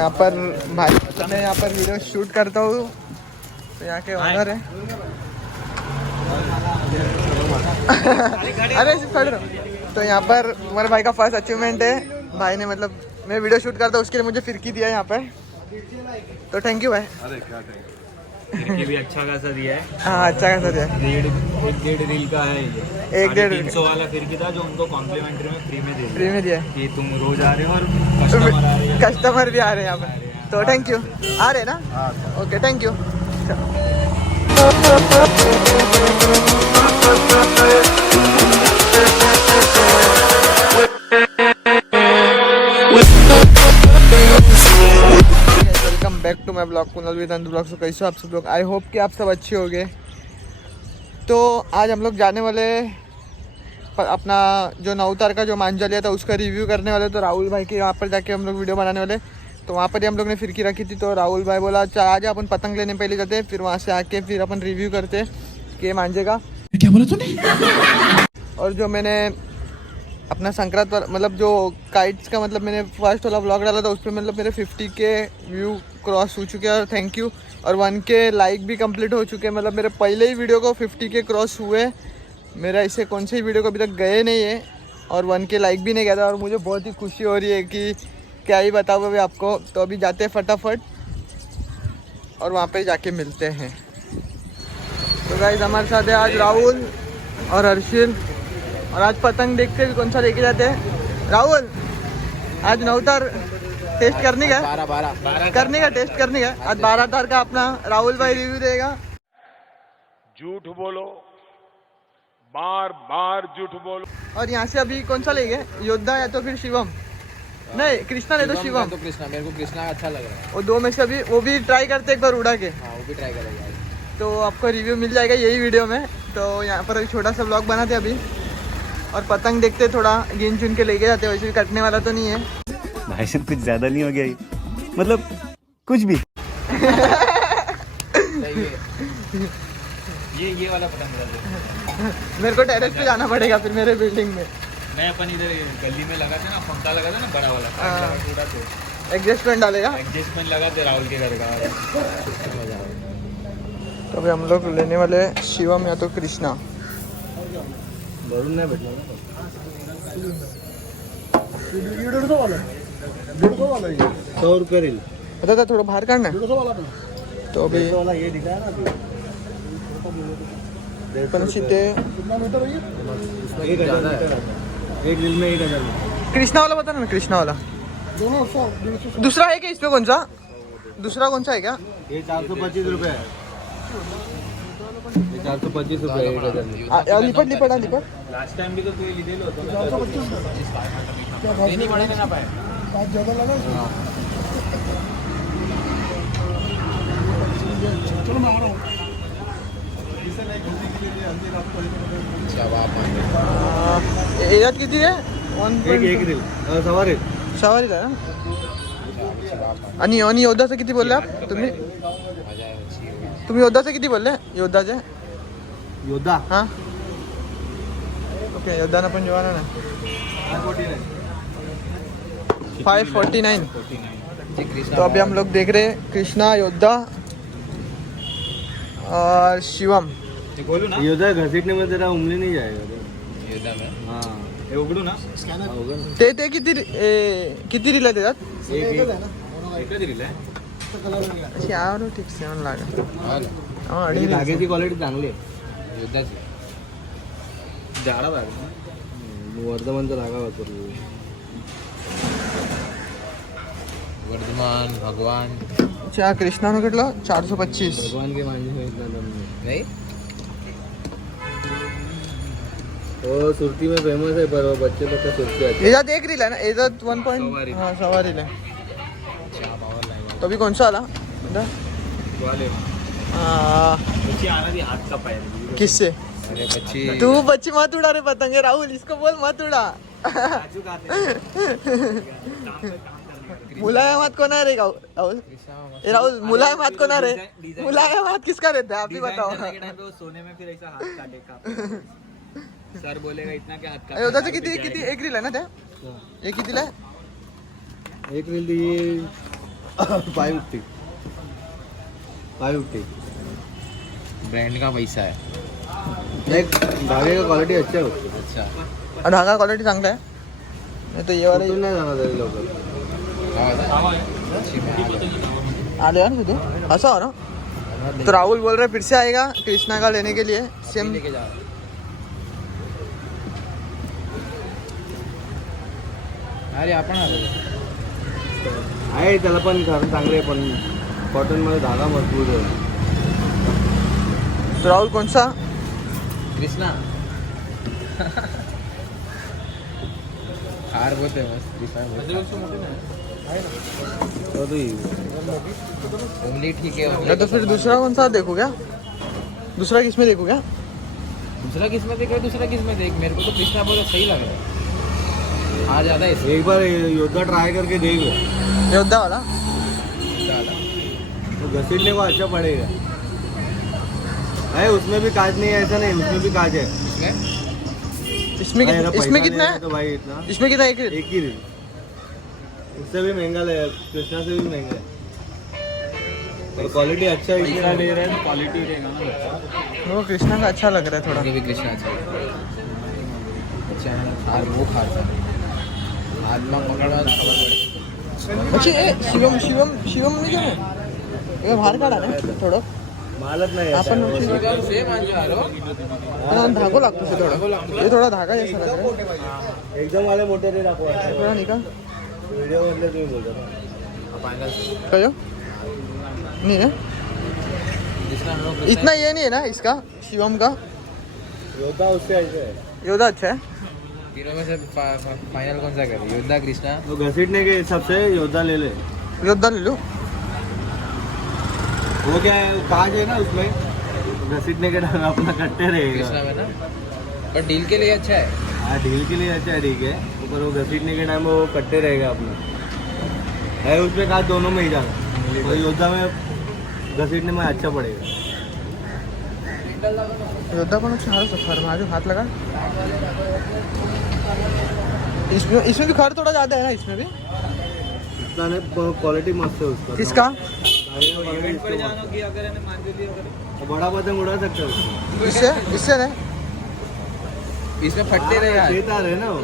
यहाँ पर भाई मैं यहाँ पर वीडियो शूट करता हूँ, तो यहाँ के ओनर है। अरे खड़ रहा। तो यहाँ पर तुम्हारे भाई का फर्स्ट अचीवमेंट है। भाई ने मतलब मैं वीडियो शूट करता हूँ उसके लिए मुझे फिरकी दिया यहाँ पे, तो थैंक यू भाई। अरे क्या फिरकी भी अच्छा खासा दिया है। हाँ अच्छा खासा दिया है। डेढ़ रील का है ये। 350 वाला फिरकी था जो उनको कॉम्प्लीमेंट्री में फ्री में दिया है कि तुम रोज आ रहे हो और कस्टमर आ रहे हैं। कस्टमर भी आ रहे हैं यहाँ पे, तो थैंक यू। आ रहे ना? Okay thank you. Welcome back to my blog Kunal Vedant blog. से कैसे हो आप सब लोग? आई होप कि आप सब अच्छे होंगे। तो आज हम लोग जाने वाले अपना जो नवतार का जो मांझलिया था उसका रिव्यू करने वाले। तो राहुल भाई के वहाँ पर जाके हम लोग वीडियो बनाने वाले। तो वहाँ पर ही हम लोग ने फिरकी रखी थी, तो राहुल भाई बोला चल आज अपन पतंग लेने पहले जाते, फिर वहाँ से आके फिर अपन रिव्यू करते कि मांझे का। क्या बोला तूने? और जो मैंने अपना संक्रांत मतलब जो काइट्स का मतलब मैंने फर्स्ट वाला व्लॉग डाला था उस पर मतलब मेरे 50 के व्यू क्रॉस हो चुके हैं और थैंक यू। और 1 के लाइक भी कंप्लीट हो चुके हैं। मतलब मेरे पहले ही वीडियो को 50 के क्रॉस हुए। मेरा ऐसे कौन से ही वीडियो को अभी तक गए नहीं है और 1 के लाइक भी नहीं गया था। और मुझे बहुत ही खुशी हो रही है कि क्या ही बताऊँ अभी आपको। तो अभी जाते हैं फटाफट और वहाँ पे जाके मिलते हैं। तो गाइस हमारे साथ है आज राहुल और हर्षिल। और आज पतंग देखते भी कौन सा लेके जाते हैं। राहुल आज नवतार टेस्ट करने का टेस्ट करने का आज 12 तार का अपना राहुल भाई रिव्यू देगा। झूठ बोलो, बार बार झूठ बोलो। और यहाँ से अभी कौन सा लेंगे, योद्धा या तो फिर शिवम? नहीं कृष्णा ले तो शिवम। तो कृष्णा, मेरे को कृष्णा अच्छा लग रहा है। वो दो में से अभी वो भी ट्राई करते एक बार उड़ा के। हाँ वो भी ट्राई करेगा। तो आपको रिव्यू मिल जाएगा यही वीडियो में। तो यहाँ पर अभी छोटा सा ब्लॉग बनाते अभी और पतंग देखते, थोड़ा गिन चुन के लेके जाते। वैसे भी कटने वाला तो नहीं है भाई साहब, कुछ ज्यादा नहीं हो गया ये? मतलब कुछ भी। ये वाला पतंग मेरे को टेरेस पे जाना पड़ेगा फिर मेरे बिल्डिंग में। मैं अपन इधर गली में लगा था ना, पंखा लगा था ना बड़ा वाला, एडजस्टमेंट डालेगा। एडजस्टमेंट लगा थे राहुल के घर का। तो अभी हम लोग लेने वाले शिवम या तो कृष्णा। वरुण नहीं बैठना ना। 100 रुपये रील। था थोड़ा बाहर काटना। तो अभी ये दिखा है ना पण सीते एक रील में 1000। कृष्णा वाला बता ना, कृष्णा वाला दूसरा है क्या इसमें? कौन सा दूसरा कौन सा है क्या? ये 425 रुपये है। 425 रुपये लिपट लिपट लिपट। लास्ट टाइम भी तो तू ले लो तो नहीं पड़ेगा ना पाए ज्यादा लगा। चलो मैं आ रहा हूँ। याद किती आहे? एक रील सवारी सवारी का ना? आणि योद्धाचं किती बोलले आप तुम्ही? तुम्ही योद्धाचं किती बोलले? योद्धाचे योद्धा हाँ ओके। योद्धा पण जेवाना ना 549। तो अभी हम लोग देख रहे हैं कृष्णा, योद्धा और शिवम। बोलू ना, योद्धा घसीटने में जरा उंगली नहीं जाएगा योद्धा में। हाँ ये उघडू ना स्कॅनर। ते किती रील आहे त्याच्यात? एकच रील आहे। यार ठीक से लागा धाग्याची क्वालिटी चांगली आहे योद्धाची। जाडा धागा वर्धमानचा धागा वापरलो। वर्धमान भगवान अच्छा कृष्णानं घेतलं 425। भगवान के मांझे नहीं वो सुरती में फेमस है, पर बच्चे लोग का सुरती आती है। याच्यात एक रील आहे ना, याच्यात 1 पॉइंट हाँ सवा रील आहे। तो अभी कौन सा वाला वाले बच्ची आना थी हाथ का पैर। किससे? अरे बच्ची तू बच्ची मत उड़ा रे पतंगे। राहुल इसको बोल मत उड़ा। मुलायमात कोण आहे रे राहुल? राहुल मुलायमात कोण आहे रे? मुलायमात किसका रहता है आप ही बताओ। सोने में फिर ऐसा हाथ काटेगा। सर बोलेगा इतना क्या हाथ का। योद्धाचं किती किती एक रील आहे ना त्या? एक कितीला आहे? एक रील दी 550 550 ब्रांड का पैसा है. नहीं धागे का क्वालिटी अच्छा है उसकी. अच्छा. और धागा क्वालिटी चांगला आहे. नाही तर ये वाला उतरून नाही जाणार तरी लवकर. आले यार तुझे ऐसा हो ना. तो राहुल बोल रहे फिर से आएगा कृष्णा का लेने के लिए सेम. लेके जा. अरे आपण आलो. आहे त्याला पण खरं चांगले आहे, पण कॉटन मध्ये धागा मजबूत आहे. तो राहुल कौन सा. कृष्णा. हार बहुत है मस्त. कृष्णा तो ती उंगली ठीक है. या तो फिर दूसरा कौन सा देखो क्या. दूसरा किस में देखो क्या. दूसरा किस में देख. दूसरा किस में देख. मेरे को तो कृष्णा बहुत सही लग रहा है. आ ज्यादा है एक बार योद्धा ट्राई करके देख. योद्धा वाला. ज्यादा. तो घसीटने को अच्छा पड़ेगा. है उसमें भी काज नहीं है, ऐसा नहीं, उसमें भी काज है. इसमें भाई, अगर इसमें पैसा कितना देना है. तो भाई इतना इसमें कितना एक. एक ही रेट. उससे भी महंगा ले, कृष्णा से भी महंगा है. और क्वालिटी अच्छा है. इतना दे रहा है तो क्वालिटी रहेगा ना. वो कृष्णा का अच्छा लग रहा है थोड़ा. मुझे भी कृष्णा अच्छा है. अच्छा है. हार वो खाता है. हाथ में पकड़वा खबर पड़े. अच्छा ये शिवम शिवम शिवम नहीं क्या है. ये बाहेर काढा ना थोडं. मालच नाही आपण सेम आणજો आलो. धागो लागतो से थोडा. ये थोडा धागा जैसा लग रहा है. एकदम वाले मोठे रे दाखवा. थोड़ा नहीं का. व्हिडिओ मधले तुम्ही बोलता. कहो नहीं ना. कृष्णा हम लोग इतना ये नहीं है ना इसका शिवम का. योद्धा उससे ऐसा है. योद्धा अच्छा है. तीनों में से फाइनल कौन सा करे. योद्धा कृष्णा. तो घसीटने के हिसाब से योद्धा ले ले. योद्धा ले लो. वो क्या है, काज है ना उसमें. घसीटने के टाइम अपना कट्टे रहेगा. कृष्णा में ना. पर डील के लिए अच्छा है. हाँ ढील के लिए अच्छा है, ठीक है. ऊपर वो घसीटने के टाइम वो कट्टे रहेगा अपना. है उसमें काज दोनों में ही जाना. तो योद्धा में घसीटने में अच्छा पड़ेगा. योद्धा पण छान सफर माझे हाथ लगा. इसमें इसमें भी खर थोड़ा ज्यादा है ना. इसमें भी इतना नहीं, क्वालिटी मस्त है उसका. किसका. बड़ा पतंग उड़ा सकते हो. इससे इससे नहीं. इसमें फटते रहे यार. चेतार है ना वो.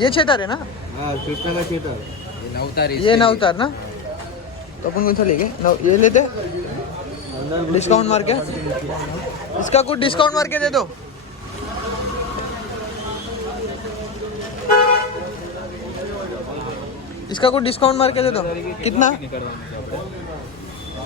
ये छेतर है ना. हाँ कृष्णा का चेतार. ये नवतार. ये ना उतार ना. तो अपन कौन सा लेंगे. ये लेते डिस्काउंट मार के. इसका कुछ डिस्काउंट मार के दे दो. इसका कुछ डिस्काउंट मार के दे दो. कितना.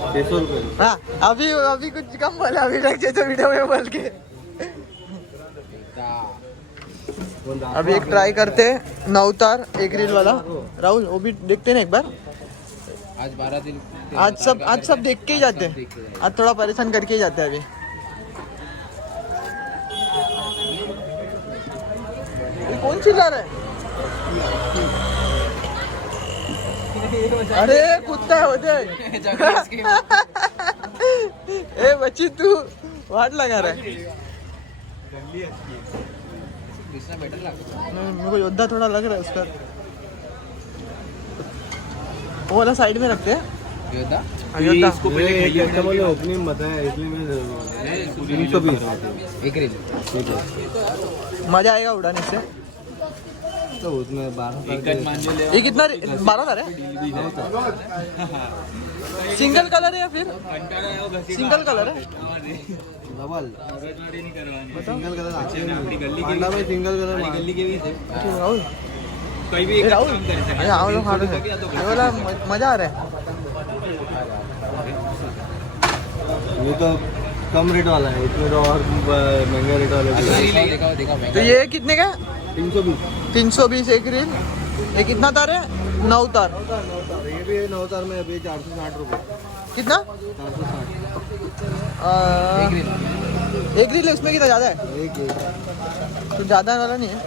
600 रुपये. हाँ अभी अभी कुछ कम बोला. अभी रख तो वीडियो में बोल के. अभी एक ट्राई करते नवतार एक रील वाला. राहुल वो भी देखते ना एक बार. आज 12 दिन. आज सब देख के ही जाते हैं. आज थोड़ा परेशान करके ही जाते हैं अभी. ये कौन चिल्ला रहा है. अरे कुत्ता होते. ए बच्ची तू वाट लगा रहा है. कृष्णा बेटर लगता है. मेरे को योद्धा थोड़ा लग रहा है उसका. वो वाला साइड में रखते हैं. योद्धा. योद्धा ओपनिंग बताया इसलिए मैं 320. एक रील. मजा आएगा उड़ाने से. तो उसमें 12 ये कितना 12,000 है. सिंगल कलर है या फिर सिंगल कलर है. Double single colour. पांडा में सिंगल कलर. राहुल राहुल अरे हम लोग खा रहे हैं. ये वाला मजा आ रहा है. ये तो कम रेट वाला है. इसमें तो और महंगा रेट वाला है. देखा तो ये कितने का. 320. 320 एक रील. ये कितना तार है. 9 तार. ये भी 9 तार में अभी 460 रुपये. कितना. 460. एक रील है. इसमें कितना ज़्यादा है. एक तो ज़्यादा वाला नहीं है.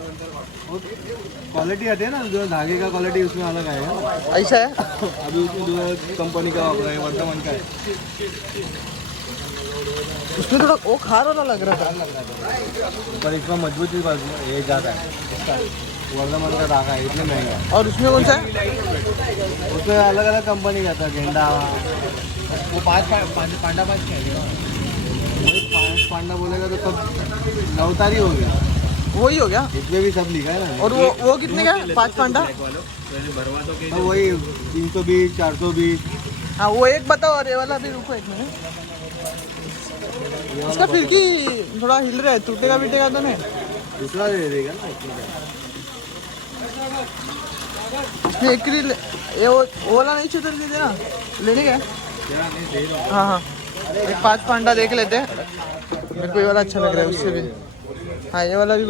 क्वालिटी आती है ना, जो धागे का क्वालिटी उसमें अलग आएगा. ऐसा है. अभी उसमें जो कंपनी का वापरा है, वर्धमान का है. उसमें थोड़ा वो खार वाला लग रहा था. पर इसमें मजबूती ये ज़्यादा है. वर्धमान का धागा है, इतने महंगा है। और उसमें कौन सा है? उसमें अलग अलग कंपनी का था, गेंडा वो पांडा पाँच है पांडा बोलेगा तो सब नवतारी हो गया, वही हो गया। इसमें भी सब लिखा है ना। और वो कितने का है? 5 पांडा। तो वही 320 420। हाँ वो एक बताओ, और ये वाला भी रुको एक मिनट। इसका खिड़की थोड़ा हिल रहा है, टूटेगा बीटेगा तो नहीं? दूसरा दे देगा ना। इसमें एक ये वो वाला नहीं छूटर दे देना, लेने का है? हाँ हाँ, एक 5 पांडा देख लेते हैं। मेरे को ये वाला अच्छा लग रहा है उससे भी। हाँ ये वाला भी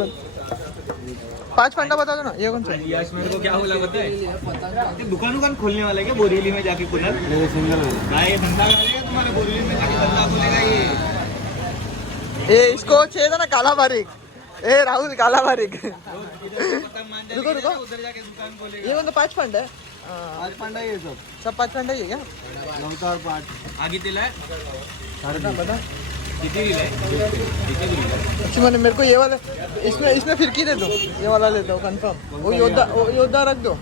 5 पांडा बता दो ना, ये कौन सा? यश मेरे को क्या बोला पता है, दुकान खोलने वाला है क्या बोरीवली में जाके कूलर? मेरे सिंगल है ये धंधा करेगा तुम्हारे बोरीवली में जाके धंधा खोलेगा ये इसको चाहिए था ना काला बारीक। ए राहुल काला बारीक। रुको रुको, उधर जाके दुकान खोलेगा। ये कौन सा 5 पांडा है? 5 पांडा ये सब 5 पांडा ही है क्या? नवतार 5 आगे तिला है बता। किती दिला है अच्छा मैंने मेरे को ये वाला, इसमें फिरकी दे दो, ये वाला ले दो कंफर्म। वो योद्धा रख दो,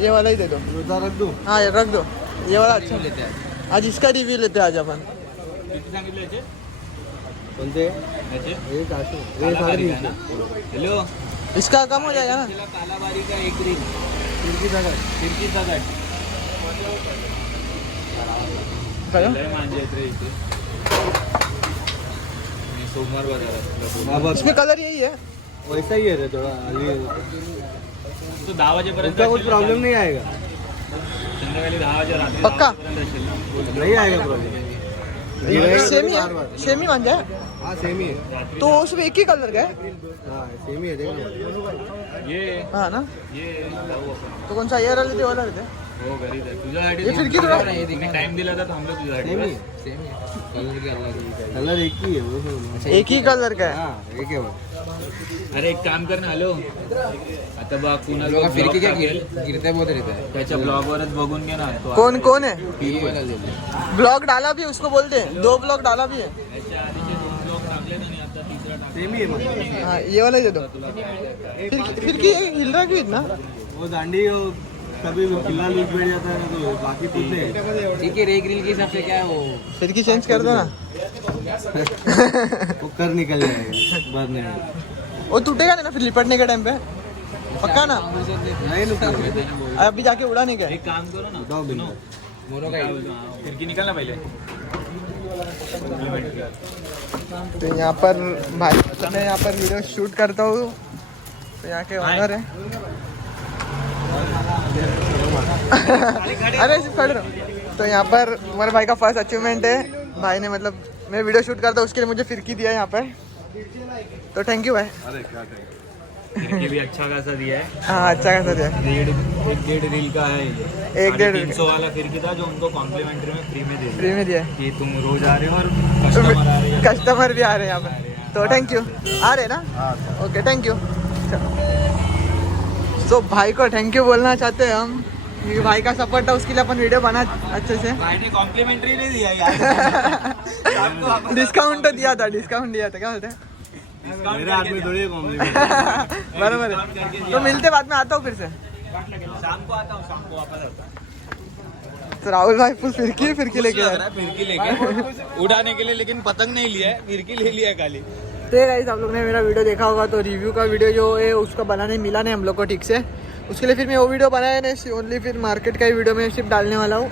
ये वाला ही दे दो। योद्धा रख दूँ? हाँ ये रख दो, ये वाला अच्छा। लेते हैं आज इसका रिव्यू लेते हैं आज अपन। किती सांगितले याचे बोलते याचे ये 400 ये 350। हॅलो इसका कम हो जाएगा ना? तिला कालाबारी का एक रील खिड़की सगळं खिडकीचा गट क्या? लय मांजे आहेत रे इथे मी सोमवार बाजारात इसमें कलर यही है। वैसा ही है रे थोड़ा अभी तो 10 वाजेपर्यंत उसका कुछ प्रॉब्लम नहीं आएगा। संध्याकाळी 10 वाजे रात्री पक्का? 10 वाजेपर्यंत असेल ना. नहीं आएगा प्रॉब्लम। सेम ही है, सेम ही मान जाए हाँ सेम ही है। तो उसमें एक ही कलर का है। हाँ सेम ही है देखो। ये हाँ ना, ये तो कौन सा ये वाला लेते, वाला लेते? हो घरी जाय तुझ्यासाठी ये खिडकी थोडा मी टाइम दिला तर थांबलो तुझ्यासाठी सेम ही बस. है। सेम आहे कलर की अलग आहे. कलर एक ही है वो सब। एक ही कलर का है। हाँ एक है वो। अरे एक काम कर ना हॅलो आता बघ कुणाला लोका ब्लॉग फिरकी क्या टाकेल, गिरता है बहुत रहता है त्याच्या ब्लॉगवरच बघून घे ना तो कौन कौन है? ये वाला ले लो ब्लॉग डाला भी है, उसको बोलते हैं 2 ब्लॉग डाला भी है। त्याच्या आधीचे 2 ब्लॉग टाकले ना आणि आता तिसरा टाकला. सेम ही है मतलब। हाँ ये वाला ही दे दो। फिर की हिल रहा क्यों इतना? वो दांडी वो कभी किला लूज बैठ जाता है ना तो बाकी कुछ नहीं। ठीक है एक रील के हिसाब से क्या है वो फिर की चेंज कर दो ना। वो कर निकल जाएगा बाद में। वो टूटेगा नहीं ना फिर लिपटने के टाइम पे? पक्का ना? नहीं नुकसान अभी जाके उड़ा नहीं गया? एक काम करो ना बताओ बिल्कुल। मोनो का काय ही बोलतो, हा, खिडकी निकाल ना पहिले. तो यहाँ पर भाई तो मैं यहाँ पर वीडियो शूट करता हूँ, तो यहाँ के ऑनर है। अरे सिर्फ खड़े रहो। तो यहाँ पर हमारे भाई का फर्स्ट अचीवमेंट है। भाई ने मतलब मैं वीडियो शूट करता हूँ उसके लिए मुझे फिरकी दिया यहाँ पे, तो थैंक यू भाई। खिडकी भी अच्छा खासा दिया है. हाँ अच्छा खासा दिया। 1.5 रील का है ये. 1.5 300 वाला खिड़की था जो उनको कॉम्प्लीमेंट्री में फ्री में दे दिया फ्री में दिया कि तुम रोज आ रहे हो और कस्टमर आ रहे हैं. कस्टमर भी आ रहे हैं यहाँ पे, तो थैंक यू। आ रहे ना? Okay thank you. तो भाई को थैंक यू बोलना चाहते हैं हम, क्योंकि भाई का सपोर्ट था, उसके लिए अपन वीडियो बना अच्छे से। भाई ने कॉम्प्लीमेंट्री नहीं दिया यार. डिस्काउंट तो दिया था, डिस्काउंट दिया था, क्या बोलते हैं? मेरे हाथ में थोड़ी कॉम्प्लीमेंट। बराबर है। तो मिलते बाद में आता हूँ फिर से। शाम को आता हूँ, शाम को वापस आता हूँ. तो राहुल भाई फुल फिरकी लेके लग आए। रहा है फिरकी लेके उड़ाने के लिए, लेकिन पतंग नहीं लिया है, फिरकी ले लिया है खाली. तो गाइस आप लोग ने मेरा वीडियो देखा होगा, तो रिव्यू का वीडियो जो है उसका बनाने मिला नहीं हम लोग को ठीक से, उसके लिए फिर मैं वो वीडियो बनाया नहीं, ओनली फिर मार्केट का ही वीडियो में सिर्फ डालने वाला हूँ।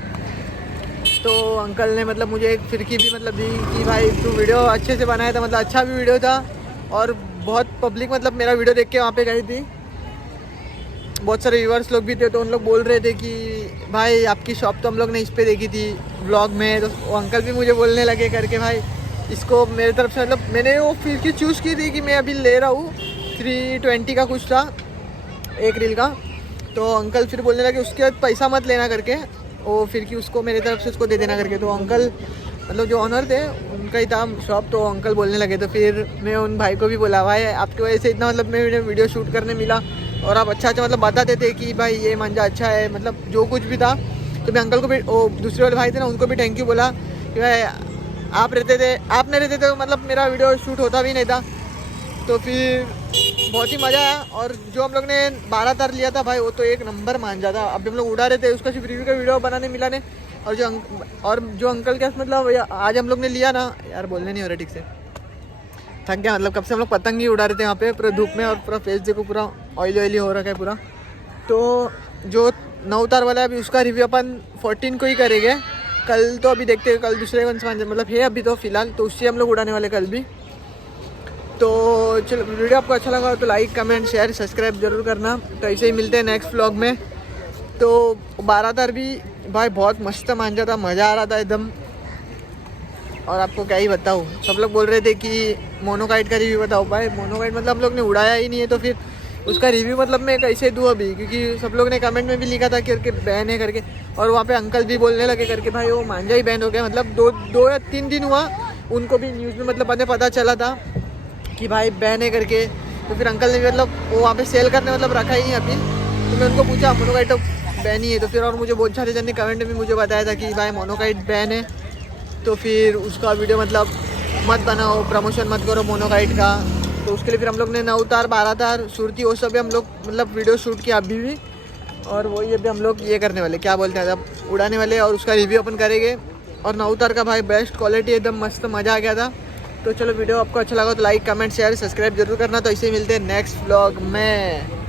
तो अंकल ने मतलब मुझे एक फिरकी भी मतलब दी कि भाई तू वीडियो अच्छे से बनाया था, मतलब अच्छा भी वीडियो था, और बहुत पब्लिक मतलब मेरा वीडियो देख के वहाँ पे गई थी। बहुत सारे व्यूअर्स लोग भी थे, तो उन लोग बोल रहे थे कि भाई आपकी शॉप तो हम लोग ने इस पे देखी थी व्लॉग में। तो वो अंकल भी मुझे बोलने लगे करके भाई इसको मेरी तरफ से, मतलब मैंने वो फिरकी चूज़ की थी कि मैं अभी ले रहा हूँ, 320 का कुछ था एक रील का। तो अंकल फिर बोलने लगे उसके बाद पैसा मत लेना करके, वो फिरकी उसको मेरी तरफ से उसको दे देना करके। तो अंकल मतलब जो ऑनर थे उनका ही था शॉप, तो अंकल बोलने लगे। तो फिर मैं उन भाई को भी बोला भाई आपकी वजह से इतना मतलब मैं वीडियो शूट करने मिला, और आप अच्छा मतलब बताते थे कि भाई ये मांझा अच्छा है, मतलब जो कुछ भी था। तो मैं अंकल को भी, वो दूसरे वाले भाई थे ना, उनको भी थैंक यू बोला कि भाई आप नहीं रहते तो मतलब मेरा वीडियो शूट होता भी नहीं था। तो फिर बहुत ही मज़ा आया। और जो हम लोग ने 12 तार लिया था भाई वो तो एक नंबर मान जाता। अभी हम लोग उड़ा रहे थे, उसका सिर्फ रिव्यू का वीडियो बनाने मिला ने। और जो अंकल के मतलब आज हम लोग ने लिया ना यार, बोलने नहीं हो रहा ठीक से, थक गया। मतलब कब से हम लोग पतंग ही उड़ा रहे थे यहाँ पे पूरा धूप में, और पूरा फेस देखो पूरा ऑयली हो रखा है पूरा। तो जो 9 तार वाला है अभी उसका रिव्यू अपन 14 को ही करेंगे। कल तो अभी देखते हैं, कल दूसरे कौन सा मतलब है अभी तो फिलहाल, तो उससे हम लोग उड़ाने वाले कल भी। तो चलो, वीडियो आपको अच्छा लगा तो लाइक कमेंट शेयर सब्सक्राइब जरूर करना। तो ऐसे ही मिलते हैं नेक्स्ट व्लॉग में। तो 12 तार भी भाई बहुत मस्त मान जाता, मज़ा आ रहा था एकदम। और आपको क्या ही बताऊँ, सब लोग बोल रहे थे कि मोनोकाइट का रिव्यू बताओ। भाई मोनोकाइट मतलब हम लोग ने उड़ाया ही नहीं है, तो फिर उसका रिव्यू मतलब मैं कैसे दूँ अभी, क्योंकि सब लोग ने कमेंट में भी लिखा था करके बैन है करके। और वहाँ पे अंकल भी बोलने लगे करके भाई वो मांझा ही बैन हो गया। मतलब दो या 3 दिन हुआ, उनको भी न्यूज़ में मतलब पता चला था कि भाई बैन है करके। तो फिर अंकल ने भी मतलब वो वहाँ पे सेल करने मतलब रखा ही नहीं अभी। तो मैं उनको पूछा मोनोकाइट तो बैन ही है। तो फिर और मुझे बहुत सारे जन ने कमेंट में भी मुझे बताया था कि भाई मोनोकाइट बैन है, तो फिर उसका वीडियो मतलब मत बनाओ, प्रमोशन मत करो मोनोकाइट का। तो उसके लिए फिर हम लोग ने 9 तार 12 तार सुरती वो सब भी हम लोग मतलब वीडियो शूट किया अभी भी। और वही अभी हम लोग ये करने वाले, क्या बोलते हैं, अब उड़ाने वाले और उसका रिव्यू अपन करेंगे। और 9 तार का भाई बेस्ट क्वालिटी, एकदम मस्त मज़ा आ गया था। तो चलो, वीडियो आपको अच्छा लगा तो लाइक कमेंट शेयर सब्सक्राइब जरूर करना। तो ऐसे ही मिलते हैं नेक्स्ट व्लॉग में।